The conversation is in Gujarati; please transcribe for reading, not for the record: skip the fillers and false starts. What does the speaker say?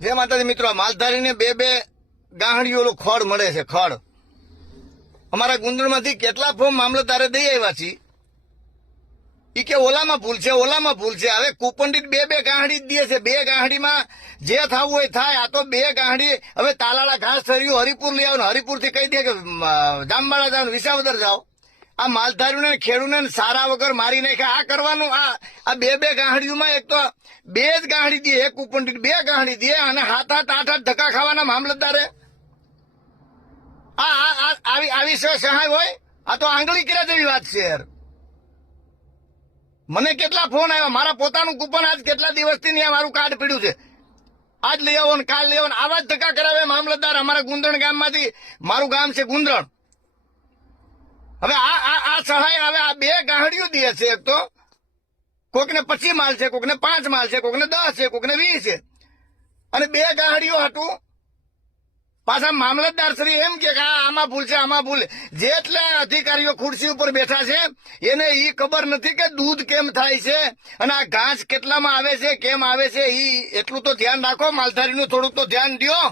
જય માતાજી મિત્રો, માલધારીને બે ગાંહડીઓ ખડ મળે છે. ખડ અમારા ગુંદરમાંથી કેટલા ફોર્મ મામલતદારે દઈ આવ્યા છીએ. ઈ કે ઓલામાં ભૂલ છે, ઓલામાં ભૂલ છે. હવે કૂપન દીઠ બે ગાંહડી જ દે છે. બે ગાંહડીમાં જે થવું હોય થાય. આ તો બે ગાંહડી હવે તાલાળા ઘાસ થર્યું હરિપુર લઈ આવો ને હરિપુર થી કહી દે કે જામબાળા જાઓ, વિસાવદર જાઓ. આ માલધારીઓને ખેડૂને સારા વગર મારી નાખ્યા. આ કરવાનું આ બે ગાંહડીઓમાં એક તો બે જ ગાંહડી દે, એક કૂપન દીઠ બે ગાંહડી દે અને 7-8 ધક્કા ખાવાના મામલતદારે. આવી સહાય હોય? આ તો આંગળી કર્યા જેવી વાત છે યાર. મને કેટલા ફોન આવ્યા. મારા પોતાનું કૂપન આજ કેટલા દિવસથી નહીં મારું કાર્ડ પડ્યું છે. આજ લઈ આવો ને કાલ લઈ આવો ને આવા જ ધક્કા કરાવે મામલતદાર. અમારા ગુંદરણ ગામમાંથી, મારું ગામ છે ગુંદરણ. હવે આ સહાય હવે આ બે ગાંહડીઓ દે છે. એક તો કોકને 25 માલ છે, કોકને 5 માલ છે, કોકને 10 છે, કોકને 20 છે. અને બે ગાંહડીઓ હતું પાછા મામલતદાર શ્રી એમ કે આમાં ભૂલ છે, આમાં ભૂલ. જેટલા અધિકારીઓ ખુરશી ઉપર બેઠા છે એને ઈ ખબર નથી કે દૂધ કેમ થાય છે અને આ ઘાસ કેટલામાં આવે છે, કેમ આવે છે. ઈ એટલું તો ધ્યાન રાખો. માલધારીનું થોડુંક તો ધ્યાન દ્યો.